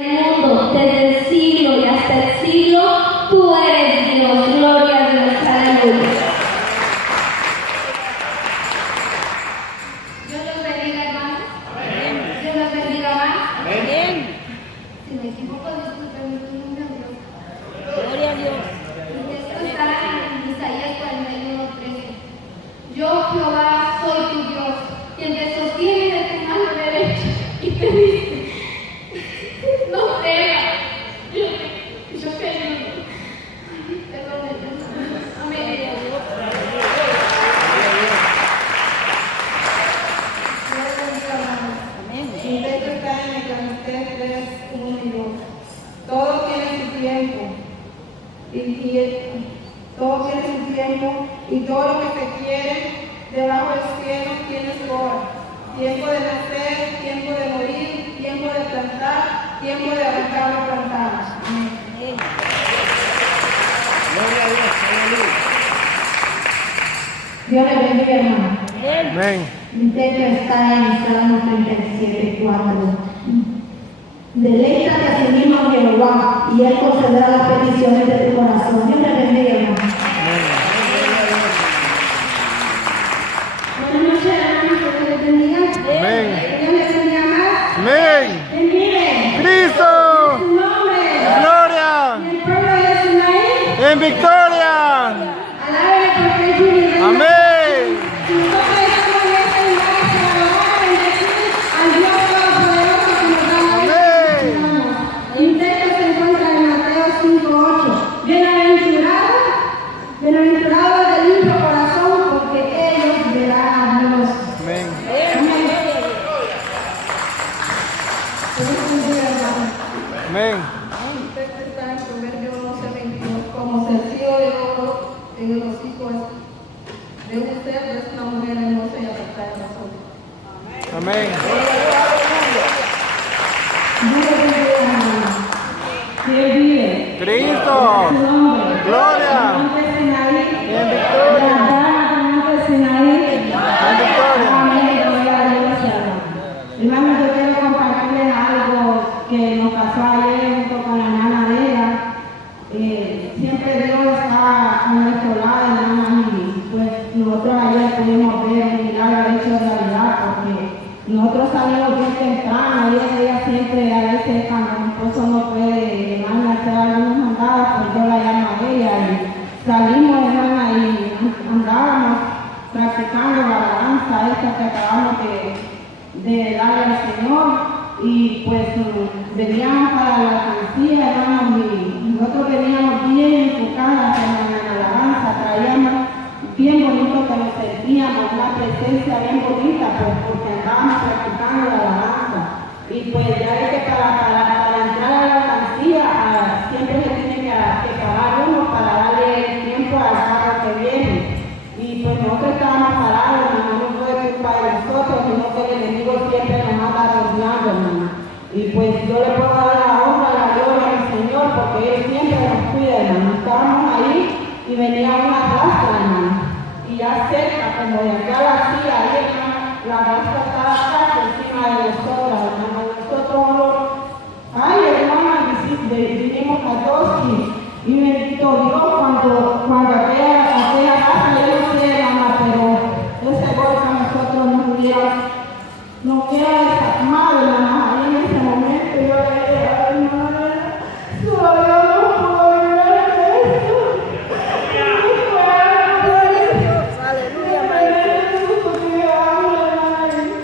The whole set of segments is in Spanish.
El mundo, desde el siglo y hasta el siglo, tú eres Dios, gloria a Dios, aleluya. Dios los bendiga, hermanos. Dios los bendiga más. Si me equivoco, discúlpenme, tu nombre es Dios. Gloria a Dios. Esto está en Isaías 41:13. Yo, Jehová, soy tu Dios, quien te sostiene de tu mano derecha y te dice, no temas. Yo creo. Perdón, amén. El texto está en Eclesiastés 3:1-2. Todo tiene su tiempo. Todo tiene su tiempo y todo lo que se quiere debajo del cielo tiene su hora. Tiempo de nacer, tiempo de morir, tiempo de plantar, tiempo de arrancar lo plantado. Amén. Gloria a Dios, aleluya. Dios le bendiga, hermano. Amén. Mi texto está en Salmo 37:4. Deleítate a sí mismo en Jehová y Él concederá las peticiones de tu corazón. Dios le bendiga, hermano. Buenas noches, hermanos, que Dios les bendiga. Amén. Dios les bendiga más. Amén. Bendiga. Cristo. Su nombre. Gloria. Y el pueblo de Sinaí. En victoria. Alábele porque es libre. Amén. Nosotros estamos en este lugar para adorar y bendecir al Dios Todopoderoso que nos da la vida. Amén. El texto se encuentra en Mateo 5:8. Bienaventurado el de limpio corazón, porque ellos verán a Dios. Amén. Amén. El texto está en Proverbios 11:22. Como sencillo de oro en los hijos de usted es una mujer hermosa y apartada de nosotros. Amén. Dios le bendiga, hermano. Que Él vive. Cristo. Su nombre. Gloria. Monte Sinaí. En victoria. Monte Sinaí. En victoria. Amén. Gloria a Dios, hermano. Hermano, yo quiero compartirles algo que nos pasó ayer junto con la hermana de ella. Siempre Dios está a nuestro lado, hermana, y pues nosotros ayer pudimos ver un milagro hecho realidad, porque nosotros salimos bien temprano, y ella siempre a veces cuando mi esposo no puede hermana hacer algunos mandados, pues yo la llamo a ella y salimos, hermana, y andábamos practicando la alabanza esta que acabamos de darle al Señor. Y pues veníamos para la alcancía, hermanos, y nosotros veníamos bien enfocadas en la alabanza, traíamos bien bonito que nos sentíamos, una presencia bien bonita, pues porque andábamos practicando la alabanza. Y pues ya es que para entrar a la alcancía siempre se tiene que parar uno para darle el tiempo al carro que viene. Y pues nosotros estábamos parados, hermano, no fue culpa de nosotros, sino que el enemigo siempre nos anda rodeando, hermano. Y pues yo le puedo dar la honra, la gloria al Señor, porque Él siempre nos cuida, hermano. Estábamos ahí y venía una rastra, hermano. Y ya cerca, como de acá a la silla, ahí, hermano, la rastra estaba casi encima de nosotros, hermano. Nosotros, ay, hermano, vinimos a dos y bendito Dios cuando aquella rastra, yo no sé, hermano, pero ese golpe a nosotros nos queda desarmado, hermano. Ahí en ese momento yo le dije, ay, hermano, solo yo no puedo ver esto. Gloria a Dios. Aleluya, Maestro. Porque yo amo, hermano.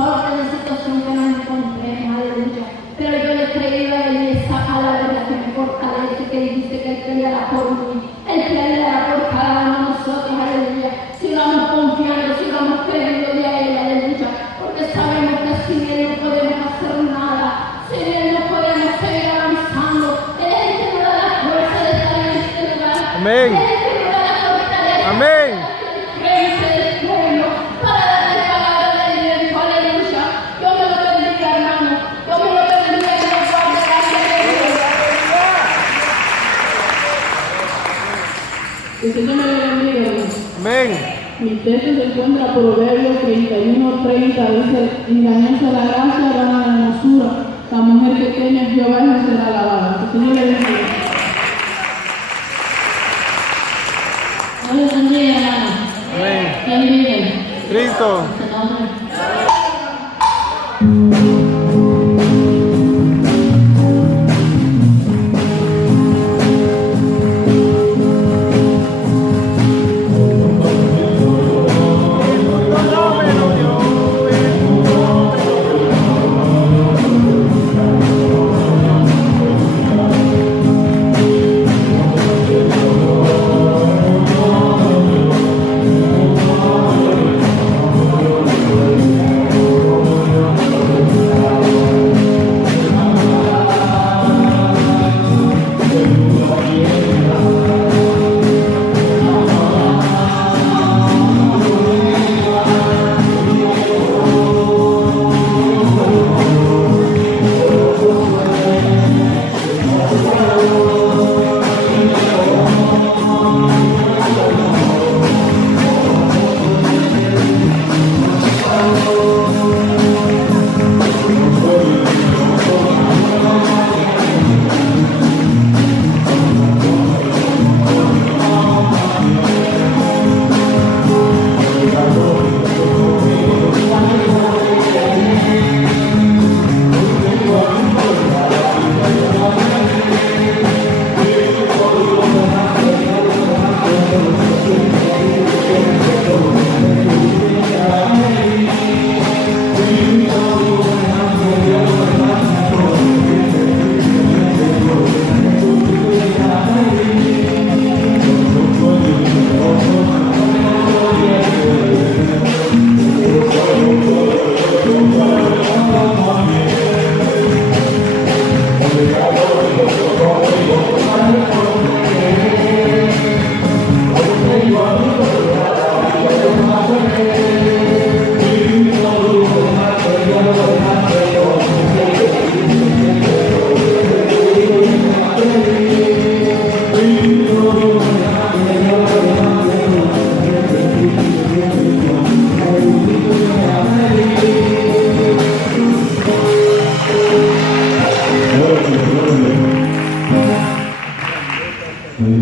fuerte situación que nos encontremos, aleluya. Pero yo le he creído a Él esa palabra que me fortalece, que dice que Él peleará por mí, Él peleará por cada uno de nosotros, aleluya. Sigamos confiando, sigamos creyendo de Él, aleluya, porque sabemos que sin Él no podemos hacer nada, sin Él no podemos seguir avanzando. Él es el que nos da la fuerza de estar en este lugar. Amén. Él es el que nos da la fortaleza. Amén. Frente del pueblo para darle palabra de aliento, aleluya. Dios me lo bendiga, hermano. Dios me lo bendiga y lo guarde. Que el Señor me lo bendiga, hermano. Amén. Mi texto se encuentra en Proverbios 31:30, dice: engañosa la gracia, vana la hermosura, la mujer que teme a Jehová no será alabada. Que el Señor le bendiga. Dios les bendiga, hermano. Amén. ¿Quién vive? Cristo. En su nombre.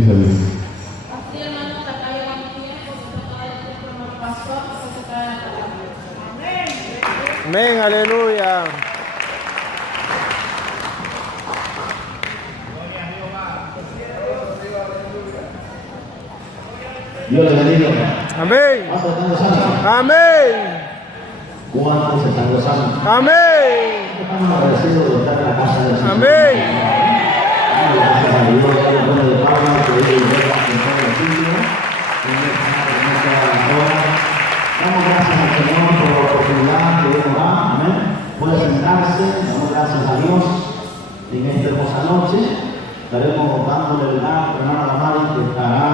Así, hermano, hasta acá llegamos tiempo, que todo el tiempo nos pasó, que se trae la palabra. Amén. Aleluya. Dios le bendiga. Amén. ¿Cuántos están gozando? Amén. ¿Cuántos están gozando? Amén. Estamos agradecidos de estar en la casa del Señor. Amén. Gracias a Dios, dale buena de palmas, que Dios le bendiga en todo el sitio, en esta hora. Damos gracias al Señor por la oportunidad que Dios nos da. Amén. Puede sentarse, damos gracias a Dios en esta hermosa noche. Estaremos dándole lugar a hermana Mari, que estará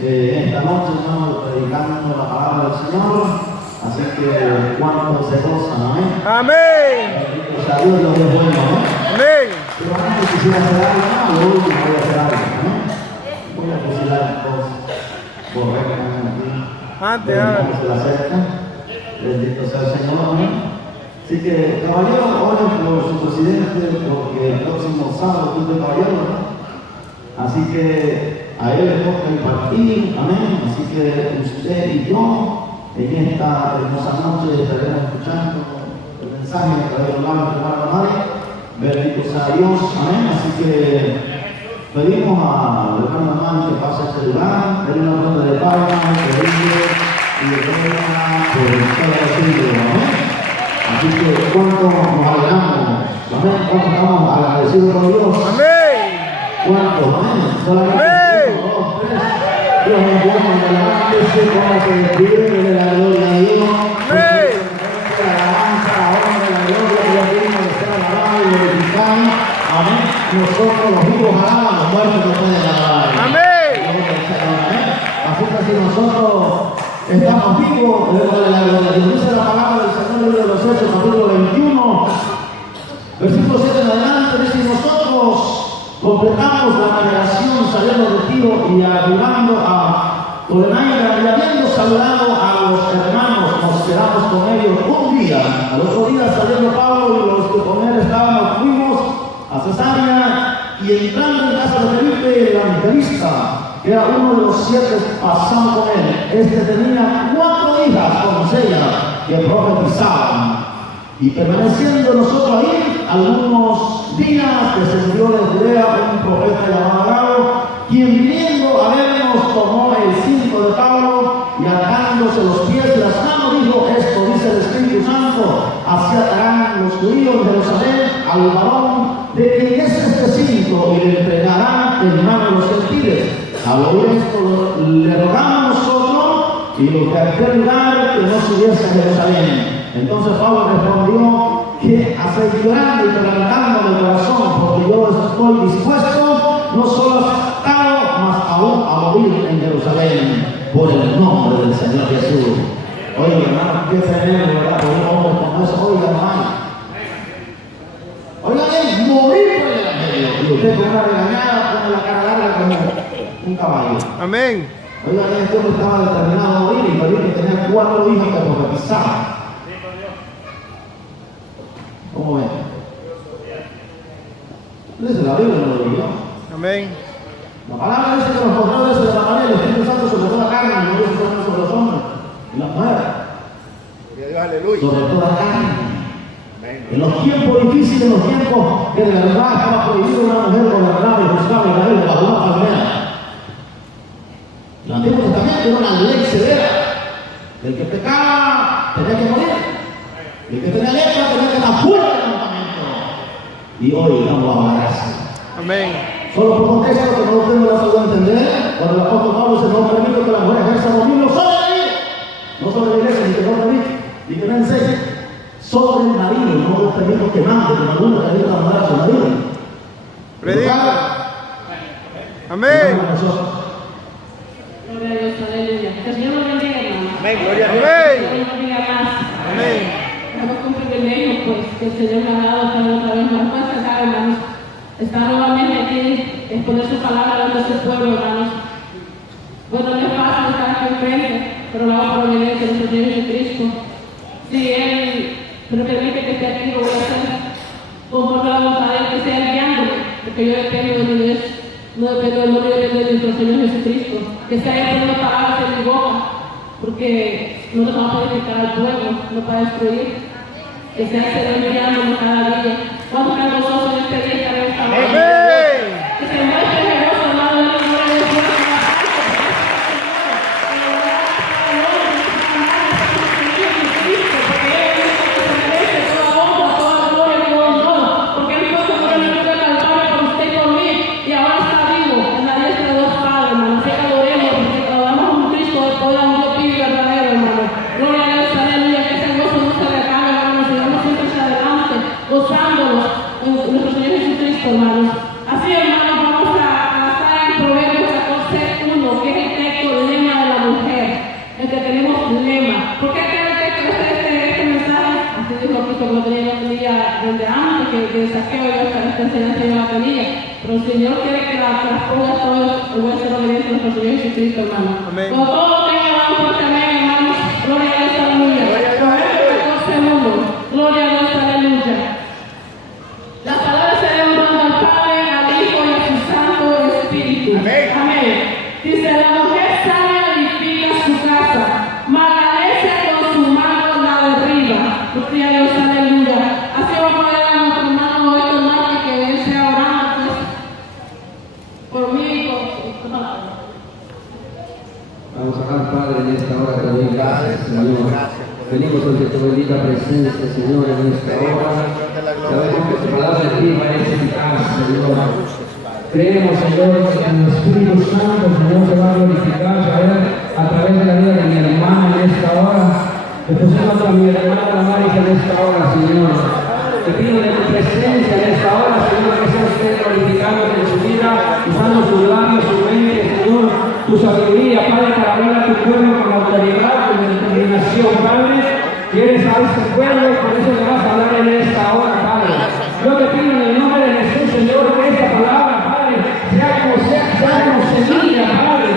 esta noche, hermano, predicando la palabra del Señor. Así que, ¿cuántos se gozan? Amén. Amén. Bendito sea Dios, Dios es bueno, amén. Amén. Pero antes quisiera hacer algo, ¿no? Lo último voy a hacer algo, ¿no? Voy a fusilar dos borregos aquí. Antes, Venimos de la cerca. Bendito sea el Señor, amén. Así que, caballero, oren por su presidente, porque el próximo sábado cumple caballero, ¿no? Así que a él le toca impartir, amén. Así que usted y yo, en esta hermosa noche, estaremos escuchando el mensaje que trae el hermano Mari. Bendito sea Dios, amén. Así que pedimos al hermano Mari que pase a este lugar, denle una ronda de palmas, que brille y de gloria por el Señor, amén. Así que, ¿cuánto nos alegramos? Amén. ¿Cuánto estamos agradecidos con Dios? Amén. ¿Cuánto? Amén. Solamente Amén. 1, 2, 3. Dios es bueno, levántese, póngase de pie, dele la gloria a Dios. Amén. La alabanza, la honra, la gloria que Dios tiene de ser alabado y glorificado. Amén. Nosotros los vivos alaban, los muertos no pueden alabar. Amén. Amén. Así que si nosotros estamos vivos, debemos de la gloria. Dice la palabra del Señor, libro de los Hechos, capítulo 21, versículo 7 en adelante, dice: nosotros completamos la navegación saliendo de Tiro y arribando a Tolemaida, y habiendo saludado a los hermanos, nos quedamos con ellos un día. Al otro día, saliendo Pablo y los que con él estábamos, fuimos a Cesarea, y entrando en casa de Felipe el evangelista, que era uno de los 7, pasamos con él. Este tenía 4 hijas doncellas que profetizaban. Y permaneciendo nosotros ahí algunos días, descendió de Judea un profeta llamado Agabo, quien viniendo a vernos tomó el cinto de Pablo y atándose los pies y las manos dijo: esto dice el Espíritu Santo, así atarán los judíos de Jerusalén al varón de quien es este cinto y le entregarán en mano de los gentiles. Al oír esto le rogamos nosotros y los de aquel lugar que no subiese a Jerusalén. Entonces Pablo respondió: ¿qué hacéis llorando y quebrantando el corazón? Porque yo estoy dispuesto no solo a ser atado, mas aún a morir en Jerusalén por el nombre del Señor Jesús. Oye, hermano, qué tremendo, ¿verdad? Por un hombre como eso, oiga, hermano. Oiga bien, morir por el evangelio. Y usted con una regañada pone la cara larga como un caballo. Amén. Oiga bien, este hombre estaba determinado a morir y Felipe tenía 4 hijos que profetizaban. ¿Cómo ven? Dice la Biblia, no lo digo. Amén. La palabra dice que los postreros se derramaría el Espíritu Santo sobre toda carne, y no dice solamente sobre los hombres y las mujeres. Sobre toda carne. En los tiempos difíciles, en los tiempos que de verdad estaba prohibido una mujer gobernada y juzgada y Israel bajo una palmera. El Antiguo Testamento era una ley severa. El que pecaba tenía que morir. El que tenía lepra tenía que estar fuera del campamento. Y hoy estamos bajo la gracia. Amén. Solo por contexto que no tengo la salud a entender, cuando el apóstol Pablo se nos permite que la mujer ejerza dominio sobre el marido, no sobre la iglesia, ni que no permite, ni que no enseñe, sobre el marido, no permite que mande, que alguno le ayude a mandar a su marido. Predica. Amén. Gloria a Dios, aleluya. Que el Señor nos bendiga, hermano. Amén. Gloria a Dios. Que el Señor nos bendiga más. Amén. Estamos con privilegio, pues, que el Señor me ha dado para otra vez más. Pueden sacar, hermanos. Estar nuevamente aquí, exponer su palabra ante su pueblo, hermanos. Bueno, no es fácil estar aquí enfrente, pero la obra providencia de nuestro Señor Jesucristo. Si Él me permite que esté aquí, lo voy a hacer conforme a la voluntad de Él, que sea guiándome, porque yo dependo de mi Dios, no dependo del nombre, dependo de nuestro Señor Jesucristo. Que sea Él poniendo palabras en mi boca, porque no nos vamos a edificar al pueblo, no para destruir. Que sea el Señor guiándome cada día. ¿Cuántos están gozosos en este día estar en esta hora? Amén. Que se muestre el gozo, hermano, de la gloria de Dios. Gozándonos en nuestro Señor Jesucristo, hermanos. Así, hermanos, vamos a estar en Proverbios 14:1, que es el texto del lema de la mujer, el que tenemos lema. ¿Por qué creo el texto este mensaje? Así dijo Cristo, que lo tenía desde antes, que saqueo yo esta enseñanza yo la tenía. Pero el Señor quiere que las ponga todos, voy a ser obediente a nuestro Señor Jesucristo, hermano. Amén. Cuando todo lo tenga, vamos a también, hermanos. Gloria a Dios, aleluya. Proverbios 14:1. Gloria a Dios, aleluya. La palabra se le honra al Padre, al Hijo y a su Santo Espíritu. Amén. Amén. Dice: la mujer sabia edifica su casa, malagradece con su mano la derriba. Gloria a Dios, aleluya. Así vamos a ver a nuestro hermano hoy, hermano, que sea orando pues, por mí y por Vamos a orar, Padre, en esta hora te doy gracias, Señor. Venimos ante tu bendita presencia, Señor, en esta hora. Sabemos que tu palabra de ti parece eficaz, Señor. Creemos, Señor, que el Espíritu Santo, Señor, se va a glorificar a través de la vida de mi hermana en esta hora. Te pusimos a mi hermana Maris en esta hora, Señor. Te pido de tu presencia en esta hora, Señor, que sea usted glorificando en su vida, usando sus labios, su mente, Señor, tu sabiduría, Padre, para hablar a tu pueblo con autoridad, con determinación, Padre. Quieres a este pueblo, por eso le vas a hablar en esta hora, Padre. Yo te pido en el nombre de Jesús, Señor, que esta palabra, Padre, sea como semilla, Padre,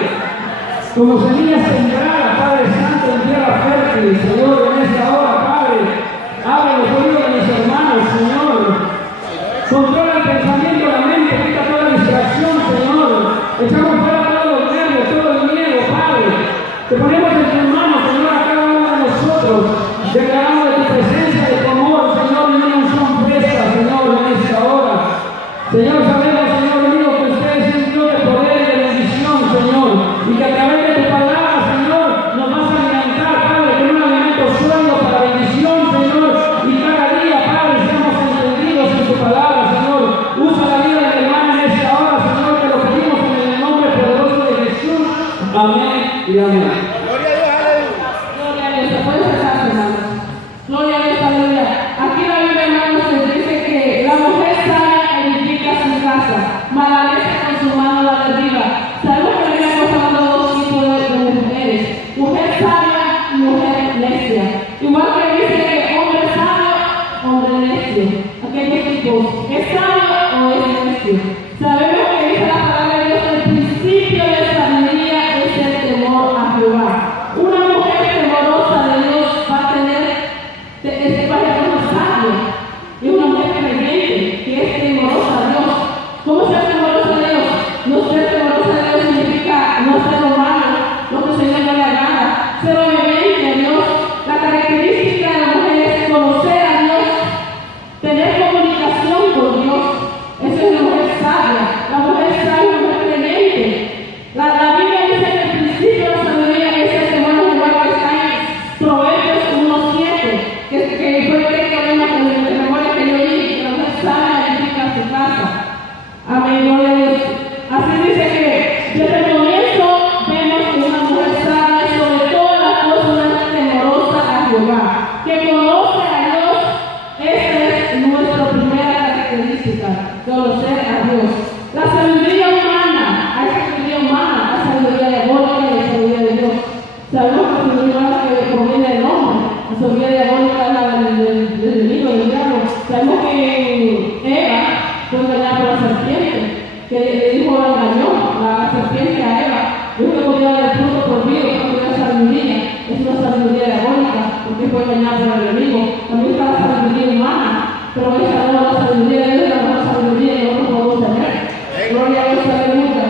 como semilla sembrada, Padre Santo, en tierra fértil, Señor, en esta hora, Padre. Abre los oídos de mis hermanos, Señor. Controla el pensamiento, la mente, quita toda distracción, Señor. Echamos fuera todos los nervios, todo el miedo, Padre. Te ponemos en tus manos, Señor, a cada uno de nosotros. Declaramos de tu presencia, de tu amor, Señor, y una unción fresca, Señor, en esta hora. Señor, sabemos, Señor mío, que usted es un Dios de poder y de bendición, Señor, y que a través de tu palabra, Señor, nos vas a alimentar, Padre, con un alimento sólido para bendición, Señor, y cada día, Padre, seamos entendidos en tu palabra, Señor. Usa la vida de mi hermana en esta hora, Señor, que lo pedimos en el nombre poderoso de Jesús. Amén y amén. Gloria a Dios, se puede sentarse, hermanos. Gloria a Dios, aleluya. Aquí la Biblia, hermanos, nos dice que la mujer sabia edifica su casa, malavesa con su mano la derriba. Sabemos que la Biblia nos habla de dos tipos de mujeres: mujer sabia y mujer necia. Igual que dice que hombre sabio, hombre necio. Aquellos tipos, ¿es sabio o es necio? Sabemos que dice la palabra de Dios que el principio de sabiduría es el temor a Jehová. Una mujer temorosa de Dios va a tener sabio, y una mujer creyente que es temorosa a Dios. ¿Cómo ser temorosa a Dios? No ser temorosa a Dios significa no ser humano, lo que el Señor no le agrada, ser obediente a Dios. La característica de la mujer es conocer a Dios, tener comunicación con Dios. Esa es la mujer sabia. La mujer sabia es una mujer creyente. La Biblia dice que el principio de la sabiduría es el temor a Jehová, que está en Proverbios 1:7, que fue el problema con la memoria que yo di, que la mujer sabia edifica su casa. Amén, gloria a Dios. Así dice que desde el comienzo vemos que una mujer sabia, sobre todas las cosas, es temorosa a Jehová, que conoce a Dios. Esta es nuestra primera característica, conocer a Dios. La sabiduría humana, hay sabiduría humana, hay sabiduría diabólica y hay sabiduría de Dios. Sabemos que la sabiduría humana que proviene del hombre, la sabiduría diabólica es la del enemigo, del diablo. Sabemos que Eva fue engañada por la serpiente, que le dijo, la engañó la serpiente a Eva. Dijo que podía dar el fruto prohibido, que podía dar sabiduría. Es una sabiduría diabólica, porque fue engañada por el enemigo. También está la sabiduría humana, pero esa no es la sabiduría de Dios, la mejor sabiduría que nosotros podemos tener. Gloria a Dios, aleluya.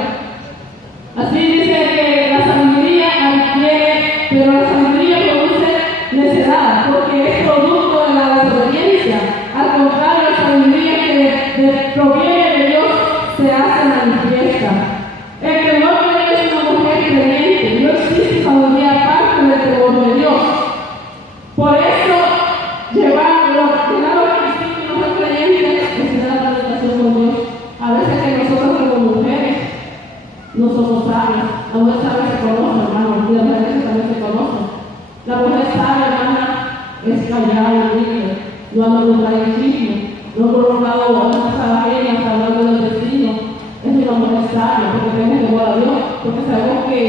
Así dice que la sabiduría adquiere, pero la sabiduría produce necedad, porque es producto de la desobediencia. Al contrario, la sabiduría que proviene de Dios se hace manifiesta. El temor de Dios es una mujer creyente. No existe sabiduría aparte del temor de Dios. Por eso, llevar los cristianos no ser creyentes es tener la relación con Dios. A veces que nosotros como mujeres no somos sabias. La mujer sabia se conoce, hermano, y las mujeres también se conocen. La mujer sabia, hermana, es callada y libre. No anda buscando el chisme, no colocado a las ajenas hablando del vecino. Es una mujer sabia, porque tenemos temor a Dios, porque sabemos que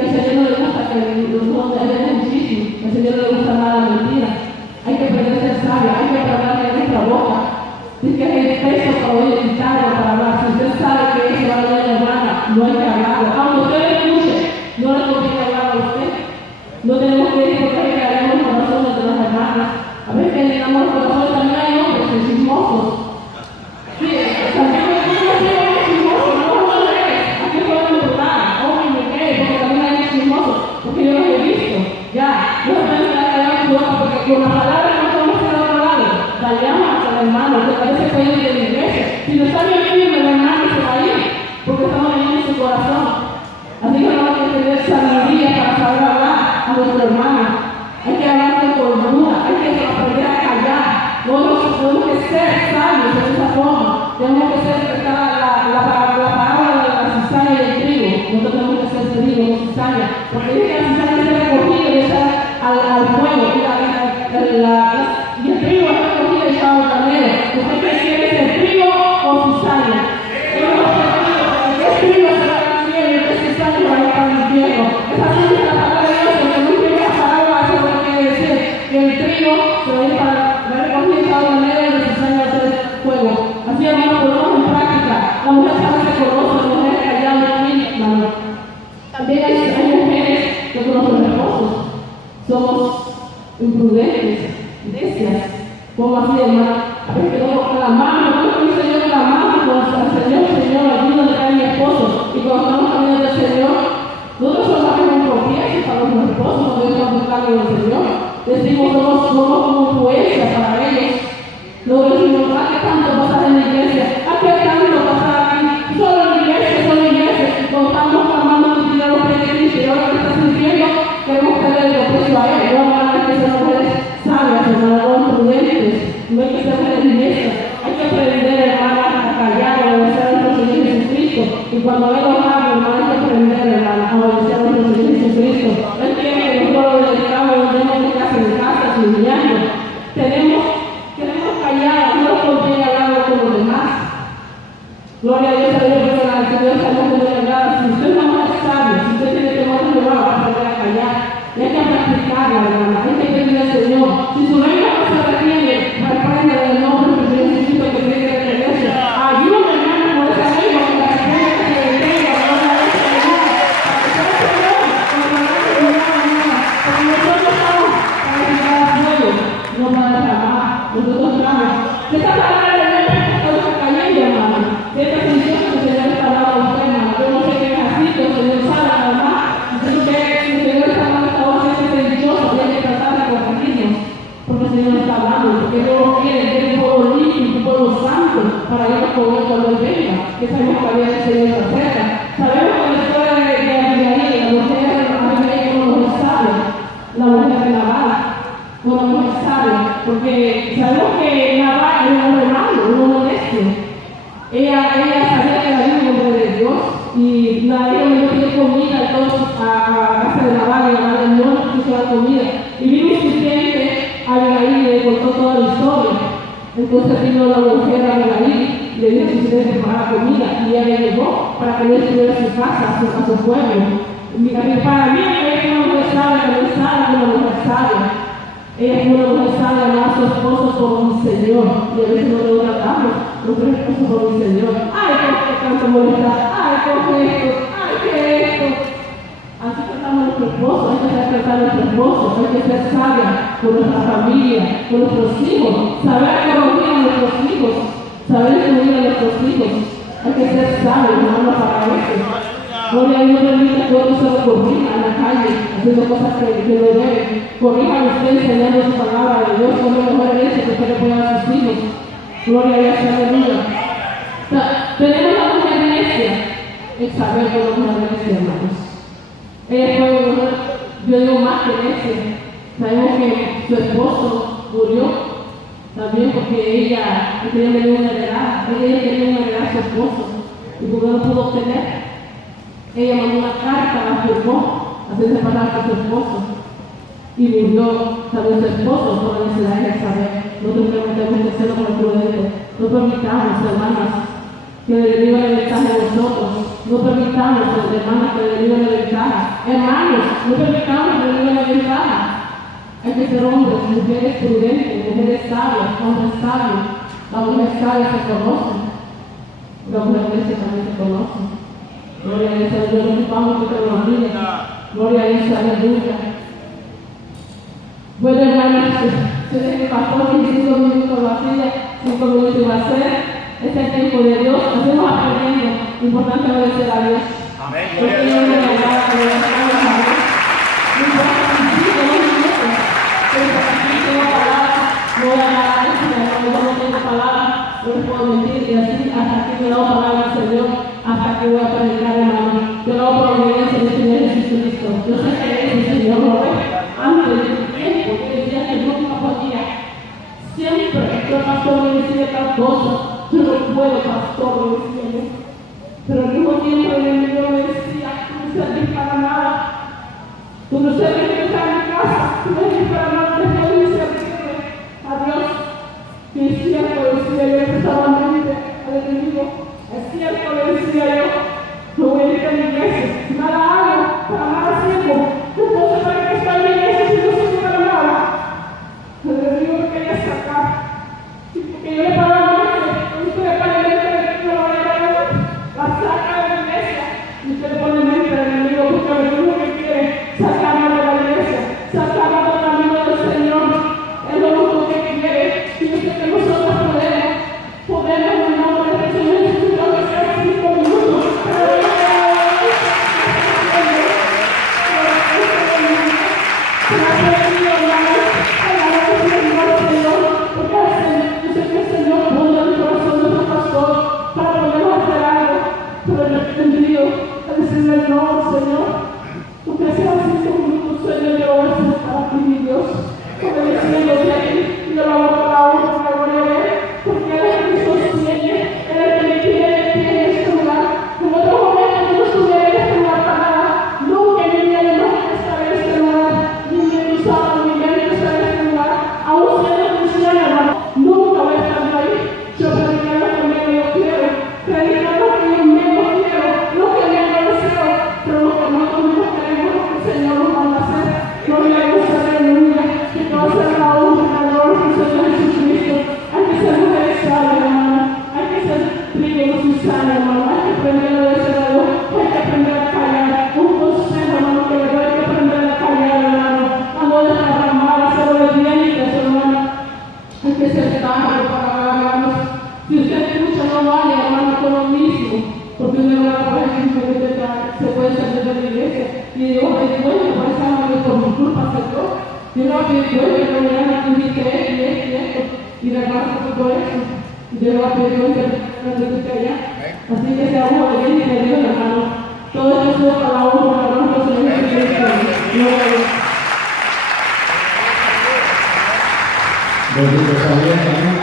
al Señor no le gusta que nosotros den un chisme, al Señor no le gusta nada la mentira. Hay que aprender a ser sabia, hay que hablar de nuestra boca. Dice que es el peso para oír el guitarra para hablar. Si usted sabe que eso va a hablar de hermana, no hay que hablarlo. Aunque usted le escuche, no le conviene hablar a usted. No tenemos que ir porque hay que hablar los corazones de las hermanas. A veces que le damos los corazones también hay hombres que chismosos. Sí, también hay chismosos, no vamos a leer. Aquí podemos votar, hombres y mujeres, porque también hay chismosos, porque yo los he visto. Ya, no se pueden quedar callados su boca, porque con las palabras no podemos hacer otro lado. Dañamos hasta el hermano, que parece que puede ir de la iglesia. Si no está bien firme, el hermano se va a ir, porque estamos leyendo su corazón. Así que no hay que tener sabiduría para saber hablar a nuestro hermano. Hay que hablar con forma. Tenemos que ser la parábola de la cizaña y el trigo. Nosotros tenemos que ser trigo, no cizaña. Porque dice que la cizaña es recogida y echada al fuego. Y el trigo es recogido y echado al carnero. ¿Usted quiere ser trigo o cizaña? ¿Qué trigo será el cielo y qué cizaña va a estar al infierno? Esa es la palabra de Dios, porque no tiene la palabra, eso es lo que quiere decir. Que el trigo se va a ir para recogido y echado al carnero y la cizaña va a ser fuego. Así, hermano, ponemos en práctica. La mujer sabe que conoce, la mujer es callada, hermano. También hay mujeres que conocen los esposos. Somos imprudentes, necias. Como así, hermano. A veces que clamamos, ¿no? El Señor clamamos al Señor, Señor, ayúdame a mi esposo. Y cuando estamos caminando del Señor, nosotros solamente un tropiezo para nuestros esposos cuando estamos buscando al Señor. Decimos, somos como influencia para ellos. Luego decimos, ¿a qué tanto pasar en la iglesia? ¿A qué tanto pasar aquí? Solo en la iglesia, solo en la iglesia. Cuando estamos clamando a ti, los pies de Cristo, y ahora que estás sintiendo, queremos tener el precio a Él. No van a que ser mujeres sabias, hermanos, prudentes. No hay que ser mujeres necias. Hay que aprender, hermanos, a callar, a obedecer a nuestro Señor Jesucristo. Y cuando Él nos habla, hermanos, hay que aprender, hermanos, a obedecer a nuestro Señor Jesucristo. Él quiere que nosotros lo dedicamos y nos demos casa en casa, estudiando. Queremos callar, no nos conviene hablar con los demás. Gloria a Dios, a Dios, que la Señor sabemos de verdad. Si usted no es sabio, si usted tiene temor de Jehová, va a aprender a callar. Y hay que practicarla, hermana. Hay que pedirle al Señor. Si su lengua no se retiene, reprende en el nombre del Señor Jesucristo que tiene que regresar. Ayúdame, hermana, por esa lengua, que la reprenda, que se detenga, gloria a Dios, Señor. Para que sea el Señor, porque nosotros estamos para quitar a fuego, no para derramar. Nosotros estamos. Esta palabra de Dios está cayendo, hermano. Esta función que el Señor está dando a usted, hermano. Yo no sé qué es así, que el Señor sabe, hermano. Yo que el Señor está dando esta voz, es dichoso, y hay que tratar de corregirnos. Porque el Señor está hablando, porque Dios quiere que un pueblo limpio, un pueblo santo, para ir a poder cuando Él venga. Que sabemos que había el Señor está cerca. Sabemos que la historia de Abigail, la mujer de Abigail, como lo sabe, la mujer de Nabal. Como no es sabio, porque sabemos que Nabal era un hombre malo, un hombre necio. Ella sabía que era un hombre de Dios y nadie le dio comida entonces a casa de Nabal y Nabal no quiso dar comida. Y vino un sirviente a Abigail y le contó toda la historia. Entonces vino la mujer a Abigail y le dijo si se preparaba comida y ella le llevó para que no estuviera en su casa, a su pueblo. Para mí, ella es una mujer sabia, que no sabe una mujer sabia. Ella es una mujer sabia, amar a su esposo por mi Señor. Y a veces no lo tratamos, nuestro esposo por mi Señor. Ay, ¿por qué tanto molestar? Ay, ¿por qué esto? Ay, ¿qué esto? Así tratamos a nuestro esposo, hay que tratar a nuestro esposo, hay que ser sabia con nuestra familia, con nuestros hijos, saber corregir a nuestros hijos, saber instruir a nuestros hijos. Hay que ser sabio, hermano, para eso. Gloria a Dios, permite que otros se corrija en la calle, haciendo cosas que no deben. Corrija usted enseñando su palabra de Dios, como la mejor herencia que usted le pueda dar a sus hijos. Gloria a Dios, aleluya. Tenemos la mujer necia, el saber de la mujer necia, hermanos. Ella fue una mujer, yo digo más que necia. Sabemos que su esposo murió también porque ella tenía una heredad. Ella tenía una heredad a su esposo y porque no pudo obtener. Ella mandó una carta, la firmó, haciendo pasar por su esposo. Y murió también su esposo por la necesidad de saber. Nosotros tenemos que hacerlo con prudente. No permitamos, hermanas, que el enemigo le ventaja a nosotros. No permitamos, hermanas, que el enemigo le ventaja. Hermanos, no permitamos que el enemigo le ventaja. Hay que ser hombres, mujeres prudentes, mujeres sabias, hombres sabios. La mujer sabia se conoce. La mujer necia también se conoce. Gloria a Dios, Dios nos ocupamos de la familia. Gloria a Dios, aleluya. Bueno, hermanos, se deje pastor que 5 minutos lo hacía, 5 minutos va a ser. Este es el tiempo de Dios. Hacemos aprendiendo. Importante obedecer a Dios. Amén. Gloria a Dios. No importa si sí, no minutos. Pero si tengo palabras, no voy a hablar a esto, no tengo palabras, no les puedo mentir. Y así hasta aquí me da palabra al Señor. Hasta que voy a predicar, hermano. Yo lo hago por la obediencia del Señor Jesucristo. Yo sé que es el Señor, ¿no? Antes de tu tiempo, que decía que nunca podía. Siempre el pastor me decía tal cosa. yo no puedo, pastor, me decía yo. Pero al mismo tiempo el enemigo me decía, tú no servís para nada. Tú no servís que está en mi casa, tú no servís para nada, después de servirle a Dios. Y es cierto, decía yo pesadamente al enemigo, es cierto, le decía yo, no voy a ir a la iglesia, nada hago, para nada sirvo. Entonces, ¿para qué está en la iglesia si no sirvo para nada? El enemigo me quería sacar. Porque yo le pagaba mucho, usted le paga el mente, la saca de la iglesia. Y usted le pone mente al enemigo, porque el enemigo que quiere sacarnos de la iglesia, sacarnos del camino del Señor. Es lo único que quiere. Y yo sé que nosotros podemos en nombre de Jesús, Jesucristo, que sea 5 minutos. No, Señor, porque sea 5 minutos, Señor, yo voy a estar aquí, mi Dios, obedeciendo de aquí, y yo lo hago para la honra, para la gloria de Él, porque Él es el que sostiene, Él es el que me tiene en este lugar. En otro momento yo no estuviera en este lugar para nada, nunca en mi vida yo no estaré en este lugar, ni me usaba, ni me estaré en este lugar, aún siendo cristiana, hermano, nunca voy a estar ahí. Yo predico lo que menos yo quiero, predico lo que yo menos quiero, lo que menos deseo, pero lo que más nosotros queremos, lo que el Señor nos manda a hacer. Gloria a Dios, aleluya, que todo sea la honra, la gloria del Señor Jesucristo. Hay que ser mujeres sabias, hermano, hay que ser trigos y sanos, hermano, hay que aprender a obedecer a Dios, hay que aprender a callar. Un consejo, hermano, que le doy, hay que aprender a callar, hermano, a no desparramar, a ser obedientes, hermano. Hay que ser sabio para hablar, hermanos. Si usted escucha, no vaya, hermano, con lo mismo, porque una hermana, por ejemplo, se puede salir de la iglesia y Dios me dice, bueno, por esa madre, por mi culpa se dio. Yo no me digo, bueno, que mañana tú dijiste esto y esto y esto, y la hermana se todo eso. Y yo le voy a pedir que esté allá. Así que seamos obedientes a Dios, hermano. Todo esto es para la honra, para nosotros, Señor Jesucristo. Bendito sea Dios, amén.